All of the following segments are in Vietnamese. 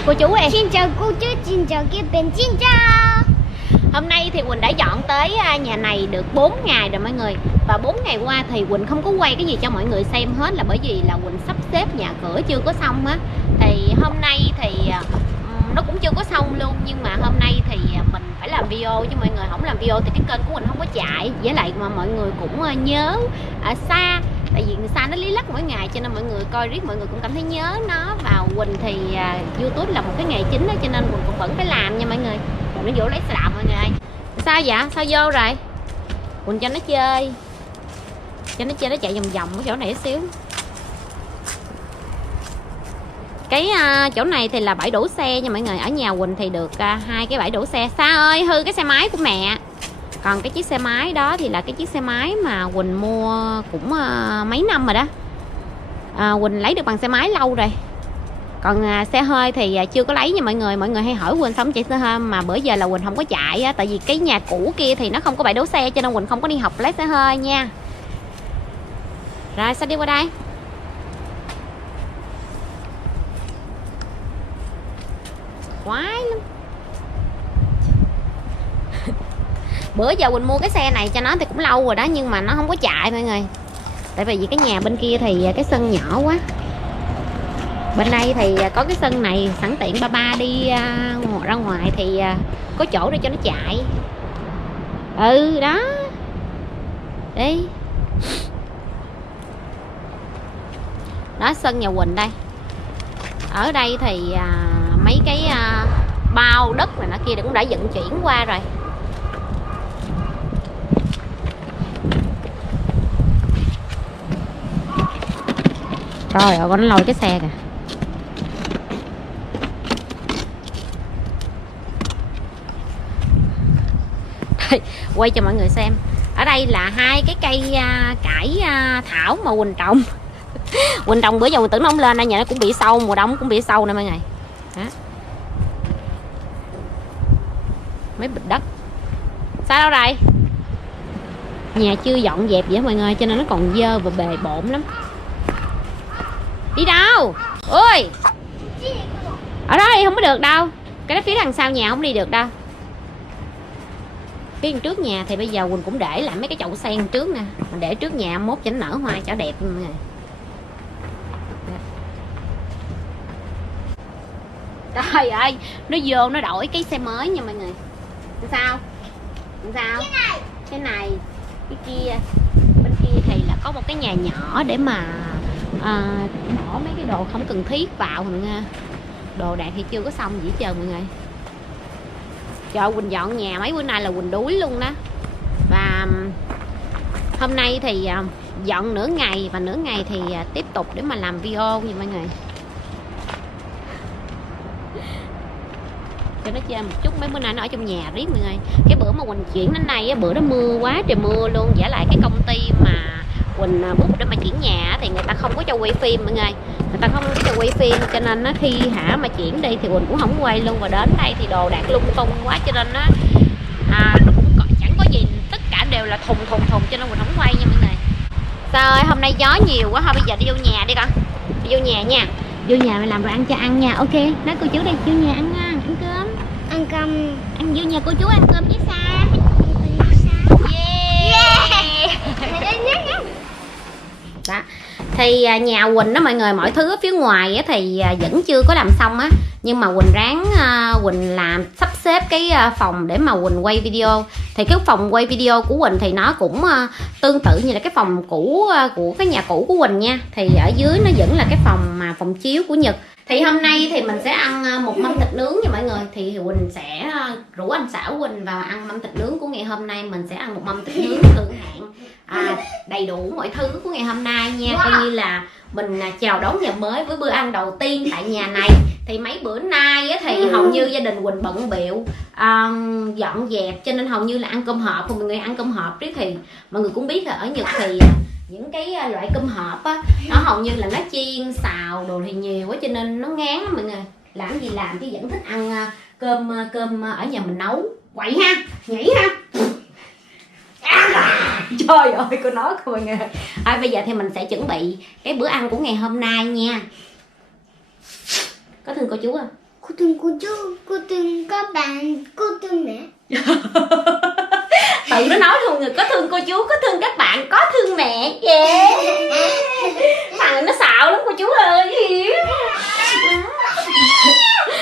chào cô chú em. Xin chào cô chú, xin chào các bạn, xin chào. Hôm nay thì Quỳnh đã dọn tới nhà này được 4 ngày rồi mọi người. Và 4 ngày qua thì Quỳnh không có quay cái gì cho mọi người xem hết, là bởi vì là Quỳnh sắp xếp nhà cửa chưa có xong á. Thì hôm nay thì nó cũng chưa có xong luôn, nhưng mà hôm nay thì mình phải làm video chứ mọi người. Không làm video thì cái kênh của Quỳnh không có chạy. Với lại mà mọi người cũng nhớ Sa, tại vì Sa nó lý lắc mỗi ngày cho nên mọi người coi riết mọi người cũng cảm thấy nhớ nó. Và Quỳnh thì YouTube là một cái nghề chính đó, cho nên Quỳnh cũng vẫn phải làm nha mọi người. Nó vô lấy xe đạp mọi người. Sao vậy? Sao vô rồi? Quỳnh cho nó chơi, nó chạy vòng vòng ở chỗ này xíu. Cái chỗ này thì là bãi đổ xe nha mọi người. Ở nhà Quỳnh thì được 2 cái bãi đổ xe. Sa ơi, hư cái xe máy của mẹ. Còn cái chiếc xe máy đó thì là cái chiếc xe máy mà Quỳnh mua cũng mấy năm rồi đó. Quỳnh lấy được bằng xe máy lâu rồi. Còn xe hơi thì chưa có lấy nha mọi người. Mọi người hay hỏi Quỳnh xong chạy xe hơi, mà bữa giờ là Quỳnh không có chạy á. Tại vì cái nhà cũ kia thì nó không có bãi đổ xe, cho nên Quỳnh không có đi học lái xe hơi nha. Rồi sao đi qua đây. Khoái lắm. Bữa giờ Quỳnh mua cái xe này cho nó thì cũng lâu rồi đó, nhưng mà nó không có chạy mọi người. Tại vì cái nhà bên kia thì cái sân nhỏ quá. Bên đây thì có cái sân này, sẵn tiện ba đi ra ngoài thì có chỗ để cho nó chạy. Ừ đó. Đi. Đó sân nhà Quỳnh đây. Ở đây thì mấy cái bao đất này nọ kia cũng đã vận chuyển qua rồi. Rồi nó lôi cái xe kìa. Quay cho mọi người xem. Ở đây là 2 cái cây cải thảo mà Quỳnh trồng. Quỳnh trồng bữa giờ Quỳnh tưởng nó không lên, đây nhà nó cũng bị sâu, mùa đông cũng bị sâu nè mọi người. Đó. Mấy bịch đất. Sao đâu rồi? Nhà chưa dọn dẹp vậy mọi người, cho nên nó còn dơ và bề bộn lắm. Đi đâu? Ôi, ở đó đi không có được đâu. Cái đó phía đằng sau nhà không đi được đâu. Phía trước nhà thì bây giờ Quỳnh cũng để lại mấy cái chậu sen trước nè. Mình để trước nhà mốt cho nó nở hoa cho đẹp mọi người. Trời ơi, nó vô nó đổi cái xe mới nha mọi người. Sao? Sao? Cái này, cái kia. Bên kia thì là có một cái nhà nhỏ để mà bỏ mấy cái đồ không cần thiết vào mọi người. Đồ đạc thì chưa có xong gì hết trơn mọi người. Trời, Quỳnh dọn nhà mấy bữa nay là Quỳnh đuối luôn đó. Và hôm nay thì dọn nửa ngày, và nửa ngày thì tiếp tục để mà làm video nha mọi người. Cho nó chơi một chút, mấy bữa nay nó ở trong nhà riết mọi người. Cái bữa mà Quỳnh chuyển đến đây, bữa đó mưa quá trời mưa luôn. Giả lại cái công ty mà Quỳnh bút để mà chuyển nhà thì người ta không có cho quay phim mọi người. Người ta không có cho quay phim, cho nên nó khi mà chuyển đi thì Quỳnh cũng không quay luôn. Và đến đây thì đồ đạc lung tung quá, cho nên nó cũng chẳng có gì, tất cả đều là thùng, cho nên Quỳnh không quay nha mọi người. Sao ơi, hôm nay gió nhiều quá, thôi bây giờ đi vô nhà đi con. Đi vô nhà nha. Vô nhà mày làm đồ ăn cho ăn nha. Ok, nói cô chú đây, vô nhà ăn nha, ăn cơm. Ăn cơm. Ăn vô nhà cô chú ăn cơm với Sa. Đó. Thì nhà Quỳnh đó mọi người, mọi thứ ở phía ngoài á, thì vẫn chưa có làm xong á. Nhưng mà Quỳnh ráng Quỳnh làm sắp xếp cái phòng để mà Quỳnh quay video. Thì cái phòng quay video của Quỳnh thì nó cũng tương tự như là cái phòng cũ của cái nhà cũ của Quỳnh nha. Thì ở dưới nó vẫn là cái phòng chiếu của Nhật. Thì hôm nay thì mình sẽ ăn một mâm thịt nướng nha mọi người. Thì Quỳnh sẽ rủ anh Xảo Quỳnh vào ăn mâm thịt nướng của ngày hôm nay. Mình sẽ ăn một mâm thịt nướng thượng hạng, đầy đủ mọi thứ của ngày hôm nay nha. Coi như là mình chào đón nhà mới với bữa ăn đầu tiên tại nhà này. Thì mấy bữa nay á, thì hầu như gia đình Quỳnh bận bịu dọn dẹp, cho nên hầu như là ăn cơm hộp. Mọi người ăn cơm hộp đấy, thì mọi người cũng biết là ở Nhật thì những cái loại cơm hộp á, nó hầu như là nó chiên xào đồ thì nhiều quá, cho nên nó ngán lắm mọi người. Làm gì làm chứ vẫn thích ăn cơm ở nhà mình nấu. Quậy ha, nhảy ha. Trời ơi, cô nói cô mọi người. Bây giờ thì mình sẽ chuẩn bị cái bữa ăn của ngày hôm nay nha. Có thương cô chú không? Cô thương cô chú, cô thương các bạn, cô thương mẹ. Tự nó nói luôn rồi, có thương cô chú, có thương các bạn, có thương mẹ. Yeah. Thằng này nó xạo lắm cô chú ơi.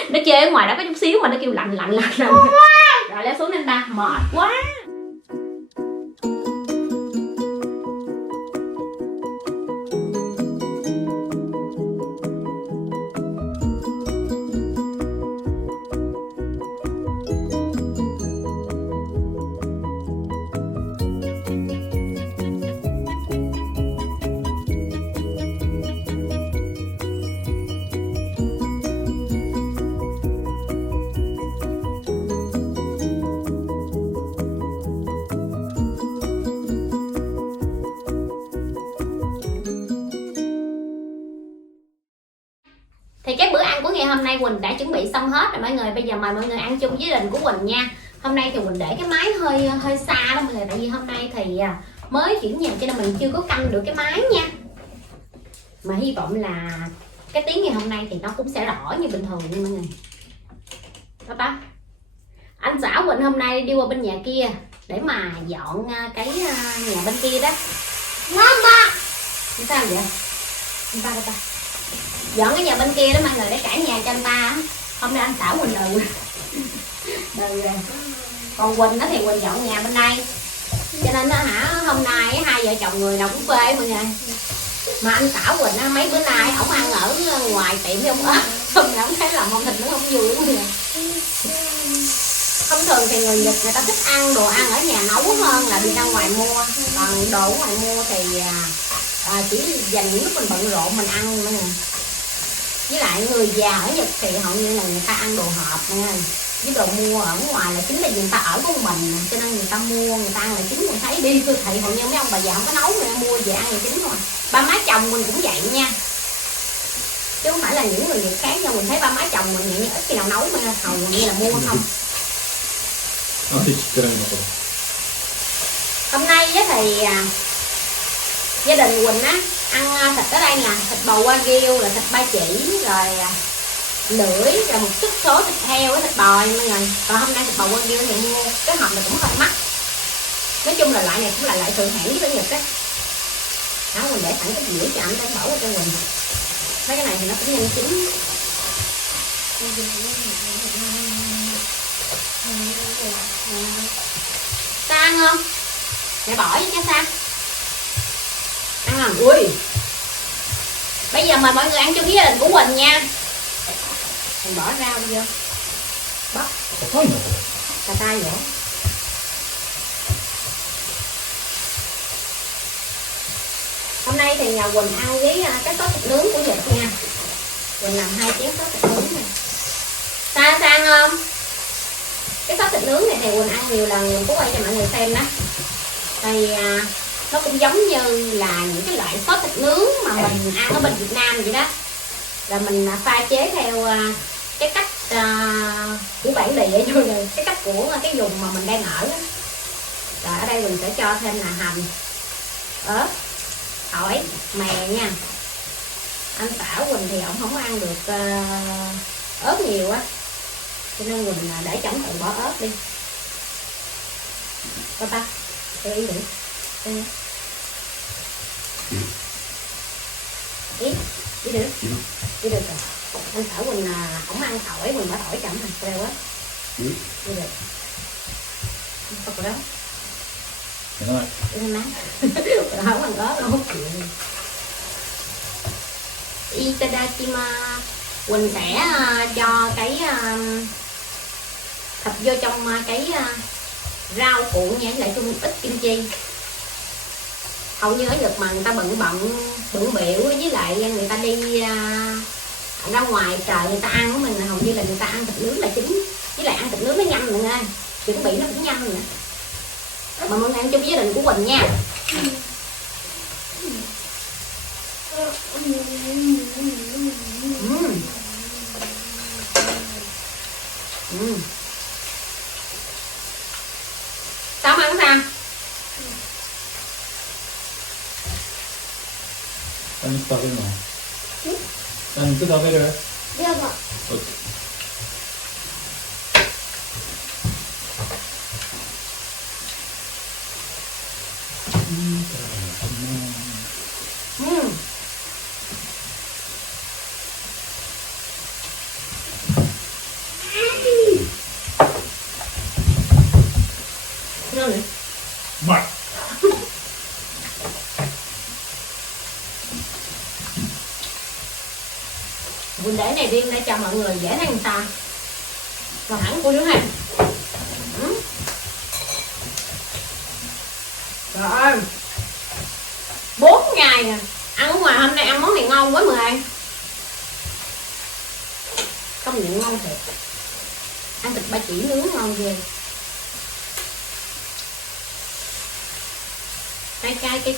Nó chơi ở ngoài đó có chút xíu mà nó kêu lạnh. Rồi leo xuống anh ba, mệt quá. Thì cái bữa ăn của ngày hôm nay Quỳnh đã chuẩn bị xong hết rồi mọi người. Bây giờ mời mọi người ăn chung với gia đình của Quỳnh nha. Hôm nay thì Quỳnh để cái máy hơi xa đó mọi người. Tại vì hôm nay thì mới chuyển nhà cho nên mình chưa có canh được cái máy nha. Mà hy vọng là cái tiếng ngày hôm nay thì nó cũng sẽ rõ như bình thường nha mọi người. Ba. Anh xã Quỳnh hôm nay đi qua bên nhà kia để mà dọn cái nhà bên kia đó. Mama. Sao vậy? Ba. Dọn cái nhà bên kia đó mọi người để cải nhà cho anh ta. Hôm nay anh xã Quỳnh đời rồi. Còn Quỳnh đó thì Quỳnh dọn nhà bên đây. Cho nên hôm nay hai vợ chồng người nào cũng phê mọi người. Mà anh xã Quỳnh mấy bữa nay ổng ăn ở ngoài tiệm với ông ớt. Hôm nay ổng thấy làm món thịt nó không vui mọi người. Thông thường thì người Nhật người ta thích ăn đồ ăn ở nhà nấu hơn là đi ra ngoài mua. Còn đồ ở ngoài mua thì chỉ dành những lúc mình bận rộn mình ăn mọi người. Với lại người già ở Nhật thì hầu như là người ta ăn đồ hộp nha. Với đồ mua ở ngoài là chính là người ta ở của mình, cho nên người ta mua, người ta ăn là chính. Mình thấy đi siêu thị hầu như mấy ông bà già không có nấu, người ta mua về ăn là chính rồi. Ba má chồng mình cũng vậy nha, chứ không phải là những người Nhật khác nha. Mình thấy ba má chồng mình vậy, ít khi nào nấu mà hầu như là mua không. Hôm nay thì gia đình Quỳnh á ăn thịt ở đây nè, thịt bò wagyu là thịt ba chỉ, rồi lưỡi, rồi một chút số thịt heo với thịt bò mọi người. Còn hôm nay thịt bò wagyu thì mua cái hộp này cũng hơi mắc. Nói chung là loại này cũng là loại thượng hạng với bên Nhật á. Đó, mình để sẵn cái dĩa cho anh để bỏ vào cho Quỳnh. Mấy cái này thì nó cũng nhanh chín. Ta ăn không? Mẹ bỏ với nha Sa. Ăn không? Ui. Bây giờ mời mọi người ăn chung với gia đình của Quỳnh nha. Mình bỏ rau vô. Bóc. Cà tay vậy. Hôm nay thì nhà Quỳnh ăn với cái sốt thịt nướng của Nhật nha. Quỳnh làm 2 chén sốt thịt nướng này. Sa ăn không? Cái sốt thịt nướng này thì Quỳnh ăn nhiều lần, Quỳnh có quay cho mọi người xem đó. Thì nó cũng giống như là những cái loại sốt thịt nướng mà mình ăn ở bên Việt Nam vậy đó. Là mình pha chế theo cái cách của bản địa, cái cách của cái vùng mà mình đang ở đó. Rồi ở đây mình sẽ cho thêm là hành, ớt, tỏi, mè nha. Anh xã Quỳnh thì ông không ăn được ớt nhiều á, cho nên Quỳnh để chổng tự bỏ ớt đi. Ba tôi ý đi. Đi được rồi. Anh xã Quỳnh không ăn tỏi, Quỳnh bỏ tỏi chậm thành treo á. Đi được. Không có đó. Đi má. Không ăn ớt đâu, hút chuyện. Itadakimasu. Quỳnh sẽ cho cái thịt vô trong cái rau cuộn nha, với lại chung ít kim chi. Hầu như ở Nhật mà người ta bận bịu, với lại người ta đi ra ngoài trời người ta ăn của mình, hầu như là người ta ăn thịt nướng là chính. Với lại ăn thịt nướng nó nhanh mọi người ơi, chuẩn bị nó cũng nhanh nữa. Mà mọi người ăn chung với gia đình của Quỳnh nha. Sao ăn sao?何食べるの？何と食べる？やば。Quỳnh để này riêng để cho mọi người dễ thấy người ta. Còn hẳn cô đứa này. Trời ơi, 4 ngày à. Ăn ở ngoài hôm nay ăn món này ngon quá mọi người. Công nhận ngon thiệt. Ăn thịt ba chỉ nướng ngon ghê.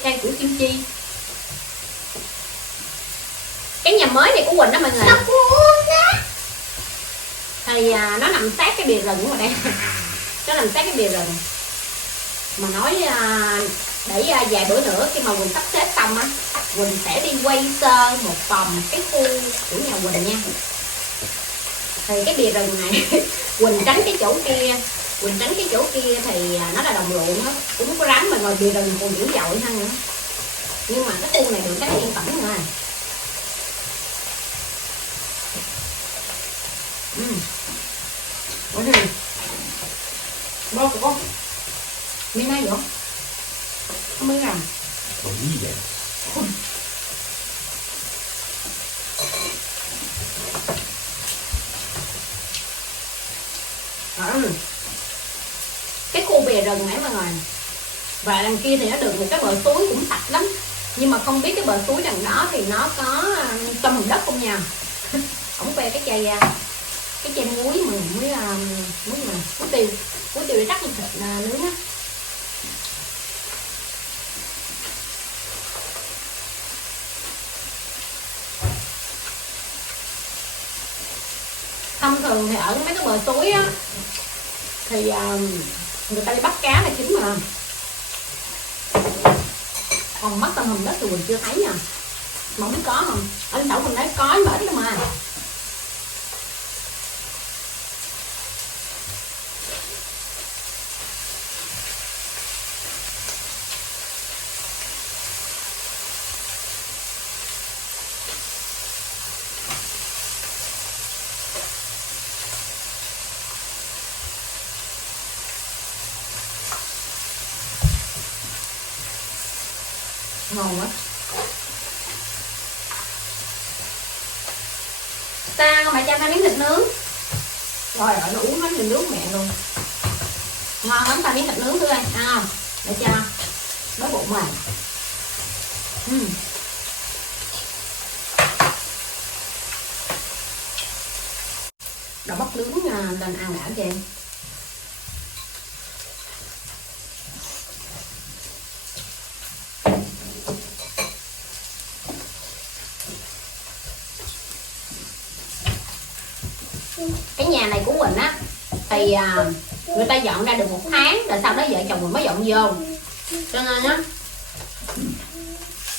Cay của kim chi. Cái nhà mới này của Quỳnh đó mọi người. Thì nó nằm sát cái bìa rừng ở đây. Nó nằm sát cái bìa rừng. Mà nói để vài bữa nữa khi mà Quỳnh sắp xếp xong á, Quỳnh sẽ đi quay sơ một vòng cái khu của nhà Quỳnh nha. Thì cái bìa rừng này Quỳnh tránh cái chỗ kia, Quỳnh tránh cái chỗ kia thì nó là đồng ruộng đó, cũng có rắn mà ngồi bìa rừng còn dữ dội hơn nữa. Nhưng mà cái khu này được cái yên tĩnh rồi. Ủa này bơ của con miếng này vậy không biết làm Còn gì vậy? Cái khu bìa rừng này mọi người, và đằng kia thì nó được một cái bờ suối cũng sạch lắm, nhưng mà không biết cái bờ suối đằng đó thì nó có tôm hùm đất không nha. Ổng que cái chai muối mà muối tiêu để rắc lên thịt nướng á. Thông thường thì ở mấy cái bờ suối á thì người ta đi bắt cá là chính mà, còn mắt tôm hùm đất thì mình chưa thấy nha. Mà không biết có không, anh Sẩu mình nói có mà ít lắm mà. Ngon quá. Sao mẹ cho ăn miếng thịt nướng. Rồi nó uống hết miếng nước mẹ luôn. Ngon lắm, ta miếng thịt nướng thử đây. Ăn không? Để cho đói bụng mà. Đậu bắp nướng lên ăn đã cho em. Cái nhà này của Quỳnh á thì người ta dọn ra được 1 tháng rồi sau đó vợ chồng mình mới dọn vô, cho nên á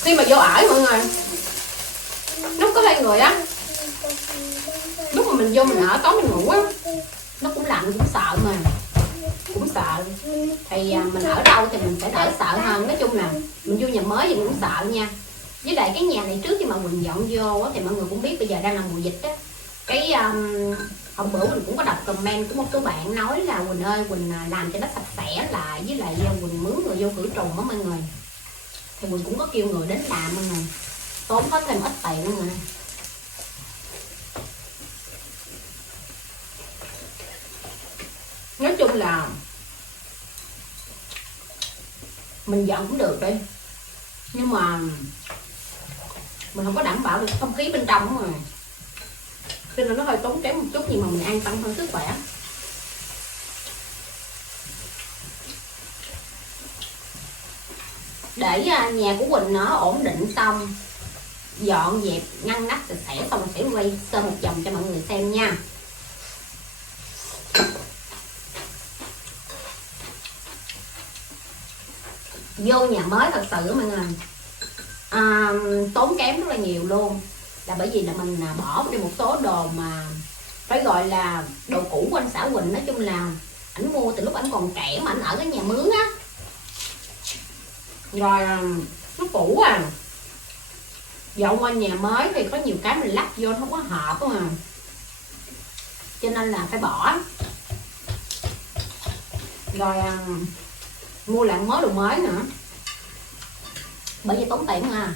khi mà vô ở mọi người, lúc có 2 người á, lúc mà mình vô mình ở tối mình ngủ á, nó cũng lạnh cũng sợ mà, cũng sợ. Thì mình ở đâu thì mình sẽ đỡ sợ hơn. Nói chung là mình vô nhà mới thì cũng sợ nha. Với lại cái nhà này trước khi mà mình dọn vô á, thì mọi người cũng biết bây giờ đang là mùa dịch á. Cái hôm bữa mình cũng có đọc comment của một số bạn nói là Quỳnh ơi, Quỳnh làm cho nó sạch sẽ lại, với lại Quỳnh mướn người vô khử trùng đó mọi người. Thì Quỳnh cũng có kêu người đến làm mọi người, tốn hết thêm ít tiền mọi người. Nói chung là mình dọn cũng được đi, nhưng mà mình không có đảm bảo được không khí bên trong mà, cho nên nó hơi tốn kém một chút, nhưng mà mình an tâm hơn sức khỏe. Để nhà của Quỳnh nó ổn định xong, dọn dẹp ngăn nắp sạch sẽ xong, sẽ quay sơ một vòng cho mọi người xem nha. Vô nhà mới thật sự mọi người tốn kém rất là nhiều luôn, là bởi vì là mình bỏ đi một số đồ mà phải gọi là đồ cũ của anh xã Quỳnh. Nói chung là ảnh mua từ lúc ảnh còn trẻ mà ảnh ở cái nhà mướn á, rồi nó cũ dọn qua nhà mới thì có nhiều cái mình lắp vô nó không có hợp mà, cho nên là phải bỏ. Rồi mua lại mớ đồ mới nữa, bởi vì tốn tiền mà.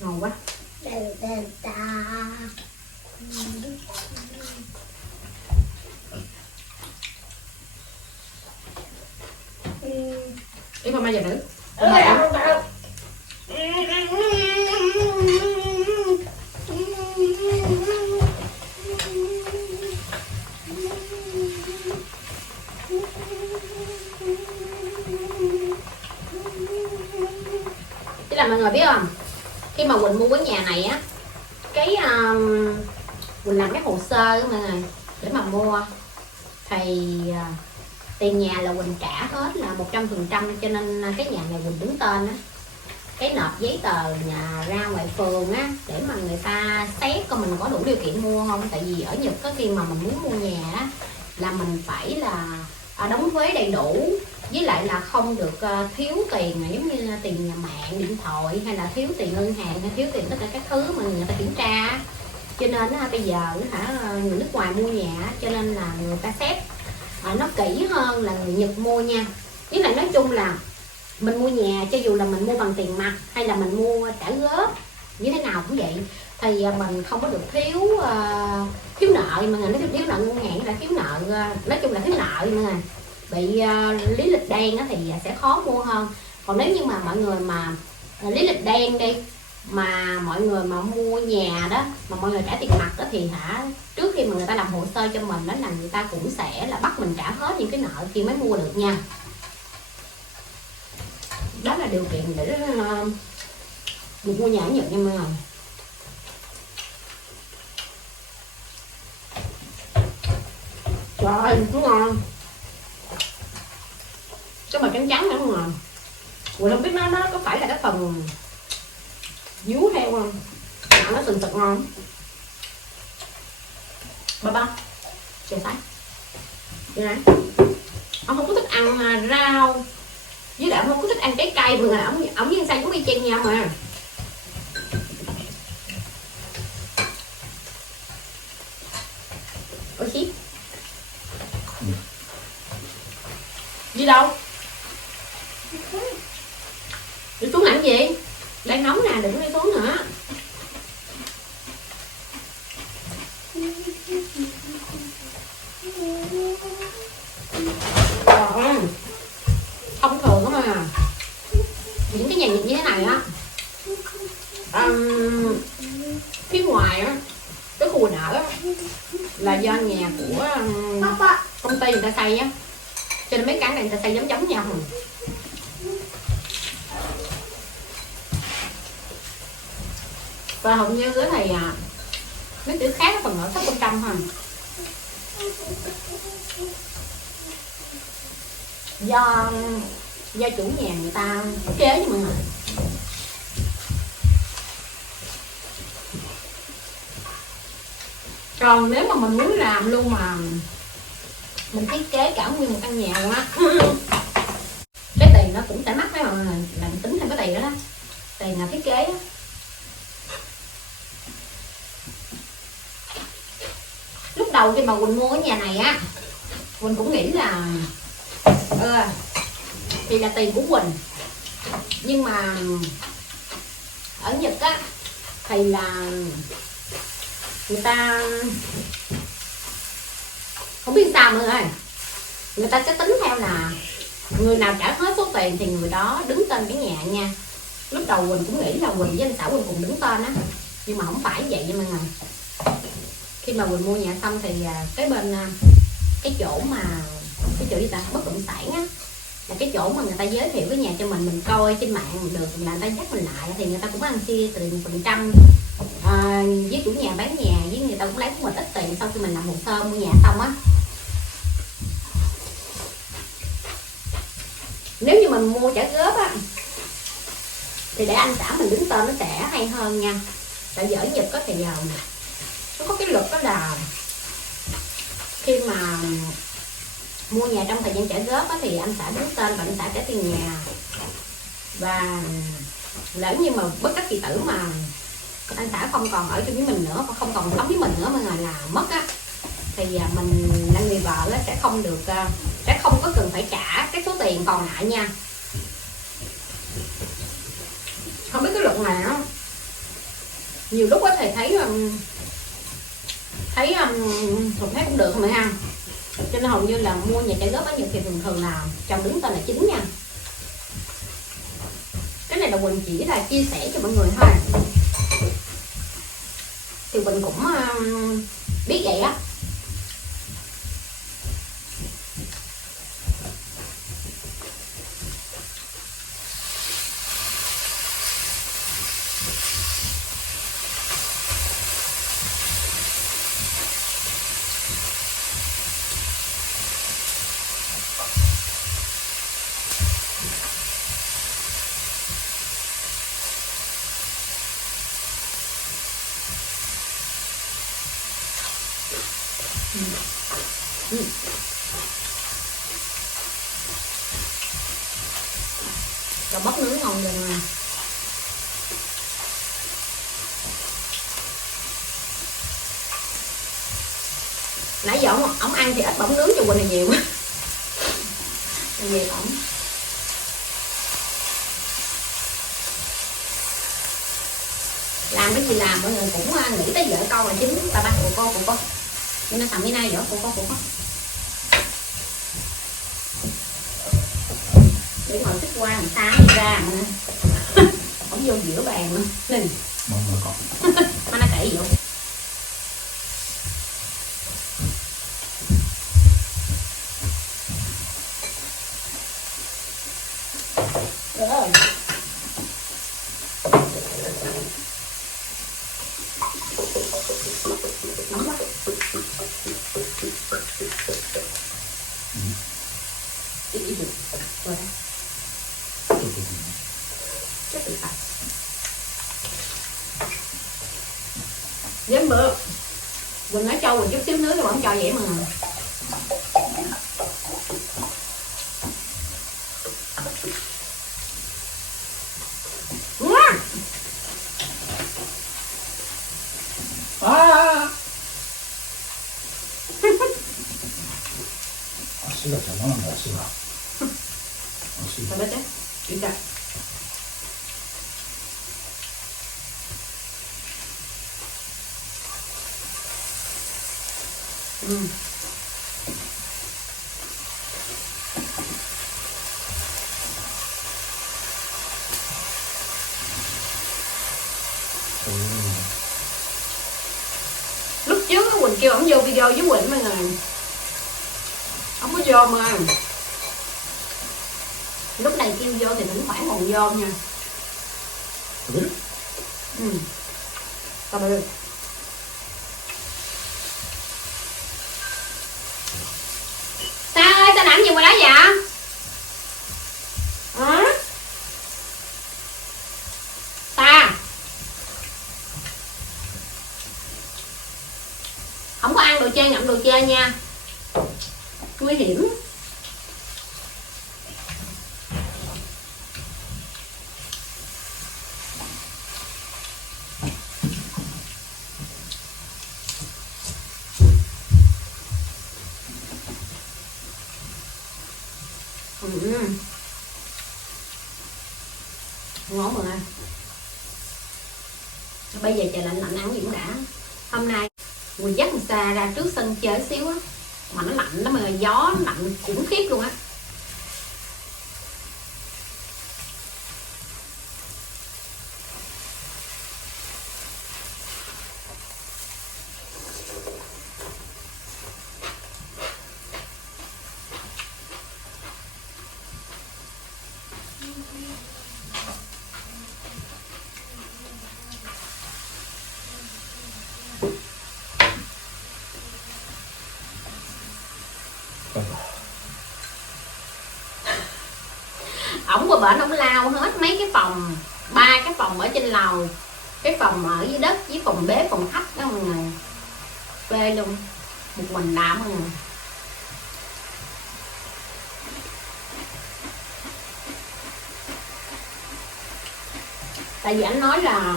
Ngon quá. Đi qua mai giờ nữa. Chứ là mọi người biết không, khi mà Quỳnh mua cái nhà này á, cái Quỳnh làm cái hồ sơ mọi người để mà mua thì tiền nhà là Quỳnh trả hết là 100%, cho nên cái nhà này Quỳnh đứng tên á. Cái nộp giấy tờ nhà ra ngoài phường á để mà người ta xét coi mình có đủ điều kiện mua không. Tại vì ở Nhật có khi mà mình muốn mua nhà á là mình phải là đóng thuế đầy đủ, với lại là không được thiếu tiền giống như tiền nhà mạng, điện thoại, hay là thiếu tiền ngân hàng, hay thiếu tiền tất cả các thứ mà người ta kiểm tra. Cho nên bây giờ người nước ngoài mua nhà cho nên là người ta xét nó kỹ hơn là người Nhật mua nha. Với lại nói chung là mình mua nhà, cho dù là mình mua bằng tiền mặt hay là mình mua trả góp như thế nào cũng vậy, thì mình không có được thiếu nợ. Mọi người nói thiếu nợ ngân hàng là thiếu nợ, nói chung là thiếu nợ mọi người. Bị lý lịch đen thì sẽ khó mua hơn. Còn nếu như mà mọi người mà lý lịch đen đi, mà mọi người mà mua nhà đó mà mọi người trả tiền mặt đó thì trước khi mà người ta làm hồ sơ cho mình đó là người ta cũng sẽ là bắt mình trả hết những cái nợ kia mới mua được nha. Đó là điều kiện để được mua nhà ở Nhật nha mọi người. Trời ơi, nó ngon. Cái mà trắng trắng nữa mà Quỳnh không biết nó có phải là cái phần vú heo không, nó sừng sực ngon. Ba trời sáng vậy nè, ông không có thích ăn rau, với lại ông không có thích ăn trái cây, mọi người. Ông với anh xay cũng y chang nhau mà. Ôi xí đi đâu, đi xuống làm gì, đang nóng nè, đừng có đi xuống nữa. Thông thường đó mà những cái nhà Nhật như thế này á, phía ngoài á, cái khu nợ á là do nhà của công ty người ta xây á, cho nên mấy cái này người ta xây giống nhau. Và hầu như cái này mấy chữ khác phần ở thấp bên trong thôi. Do chủ nhà người ta thiết kế cho mọi người. Còn nếu mà mình muốn làm luôn mà mình thiết kế cả nguyên một căn nhà luôn á, cái tiền nó cũng sẽ mắc đấy mọi người. Làm tính theo cái tiền đó đó, tiền là thiết kế á. Lúc đầu khi mà Quỳnh mua cái nhà này á, Quỳnh cũng nghĩ là thì là tiền của Quỳnh, nhưng mà ở Nhật á thì là người ta không biết sao mọi người, người ta sẽ tính theo là người nào trả hết số tiền thì người đó đứng tên cái nhà nha. Lúc đầu Quỳnh cũng nghĩ là Quỳnh với anh Sảo Quỳnh cùng đứng tên á, nhưng mà không phải vậy nha mọi người. Khi mà Quỳnh mua nhà xong thì cái bên cái chỗ gì ta, bất động sản á, là cái chỗ mà người ta giới thiệu cái nhà cho mình coi trên mạng được, là người ta dắt mình lại thì người ta cũng ăn chia tiền phần trăm với chủ nhà bán nhà, với người ta cũng lấy một ít tiền sau khi mình làm hồ sơ mua nhà xong á. Nếu như mình mua trả góp á thì để anh xã mình đứng tên nó sẽ hay hơn nha. Tại vì ở Nhật có thì nó có cái luật đó là khi mà mua nhà trong thời gian trả góp á, thì anh xã đứng tên và anh xã trả tiền nhà. Và lỡ như mà bất đắc kỳ tử mà anh xã không còn ở chung với mình nữa, không còn sống với mình nữa mà là mất á, thì mình là người vợ á, sẽ không có cần phải trả cái số tiền còn lại nha. Không biết cái luật này á nhiều lúc có thể thấy Hùng thấy cũng được không mẹ ha, cho nên hầu như là mua nhà trái góp á Nhật thì thường thường là chồng đứng tên là chính nha. Cái này là Quỳnh chỉ là chia sẻ cho mọi người thôi, thì Quỳnh cũng biết vậy á. Rồi bóc nướng ngon rồi nè. Nãy giờ ổng ăn thì ít, ổng nướng cho Quỳnh là nhiều quá. Về ổng làm cái gì làm mọi người cũng nghĩ tới vợ con là chính, bà ba của con nhưng nó thầm với nay vợ của con để ngồi xích qua làm sao đi ra mà ổng vô giữa bàn luôn nên nó cậy vô. Rồi. Nóng quá. Đi được. Rồi. Chắc được à. Đến bữa Quỳnh nói cho Quỳnh chút xíu nước rồi vẫn cho vậy mà.足が邪魔なんだ、足が。食べて。いた。Lúc trước Quỳnh kêu ổng vô video với Quỳnh mọi người, không có vô mà lúc này kêu vô thì thỉnh thoảng còn vô nha. Tao được. Ta ơi, ta làm gì ngoài đó vậy? Hả? Ta không có ăn đồ chơi, ngậm đồ chơi nha, nguy hiểm. Ngon rồi. Bây giờ trời lạnh lạnh ăn gì cũng đã. Hôm nay Quỳnh dắt người ta ra trước sân chơi xíu á, mà nó lạnh lắm, mà gió nó lạnh khủng khiếp luôn á. Ổng qua bển ổng lao hết mấy cái phòng, 3 cái phòng ở trên lầu, cái phòng ở dưới đất với phòng bếp, phòng khách đó mọi người, phê luôn, một mình đạm mọi người. Tại vì anh nói là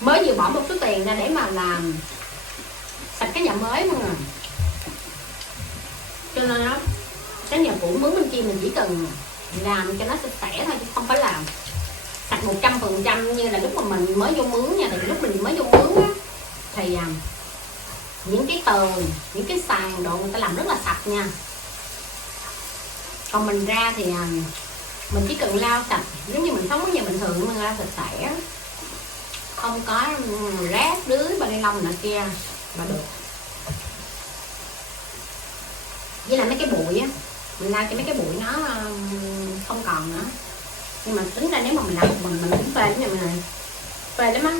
mới vừa bỏ một số tiền ra để mà làm sạch cái nhà mới mọi người, cho nên đó cái nhà cũ mướn bên kia mình chỉ cần làm cho nó sạch sẽ thôi, chứ không phải làm sạch 100% như là lúc mà mình mới vô mướn nha, thì lúc mình mới vô mướn á thì những cái tường, những cái sàn đồ người ta làm rất là sạch nha. Còn mình ra thì mình chỉ cần lau sạch giống như mình sống ở nhà bình thường, mình lau sạch sẽ, không có rác rưới bao ni lông nọ kia là được. Với lại mấy cái bụi á, mình lau cho mấy cái bụi nó không còn nữa. Nhưng mà tính ra nếu mà mình làm mình cũng phê lắm nha mọi người, phê lắm á.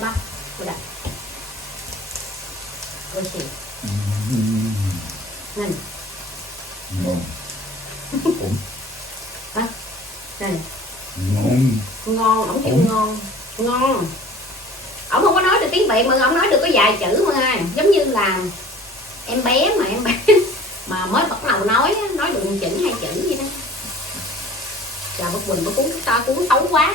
Ba udah bersih nih Ngon. Ủa? hả này Ngon. ngon, ổng kêu ngon ngon. Ổng không có nói được tiếng Việt mà ổng nói được có vài chữ mà giống như là em bé mà mới bắt đầu nói được một chữ hai chữ gì đó. Trời bất Quỳnh nó cuốn xấu quá.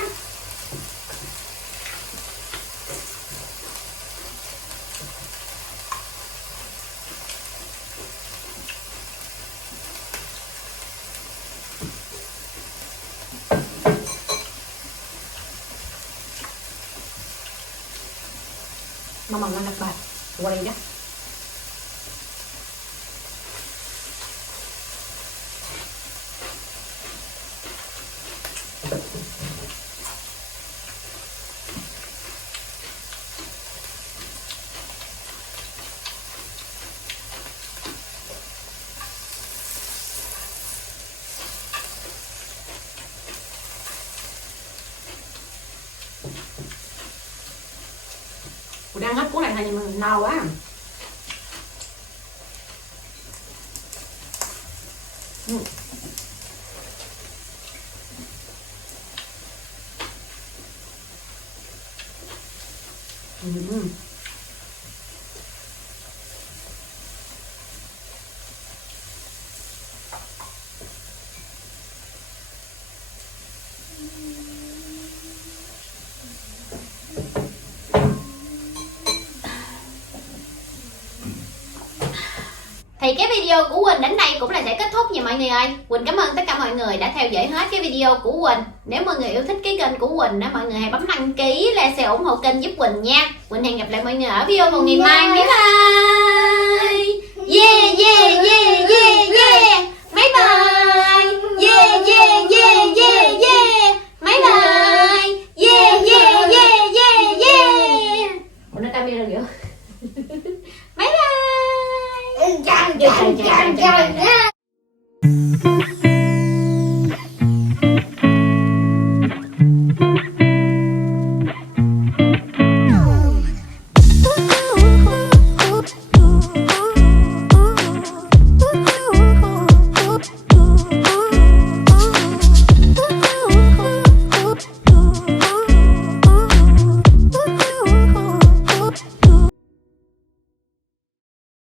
Mama ngon đặc biệt qua đây đó. Tôi đang hết cuốn này thôi nhưng mà no quá. Thì cái video của Quỳnh đến đây cũng là sẽ kết thúc nha mọi người ơi. Quỳnh cảm ơn tất cả mọi người đã theo dõi hết cái video của Quỳnh. Nếu mọi người yêu thích cái kênh của Quỳnh đó, mọi người hãy bấm đăng ký, like, share, ủng hộ kênh giúp Quỳnh nha. Quỳnh hẹn gặp lại mọi người ở video vào ngày mai. Bye bye. Yeah yeah yeah yeah yeah. Bye bye. Yeah yeah yeah yeah yeah. Bye bye. Yeah yeah yeah yeah yeah. Ủa nó camera kiểu. Bye bye. Chào chào chào chào.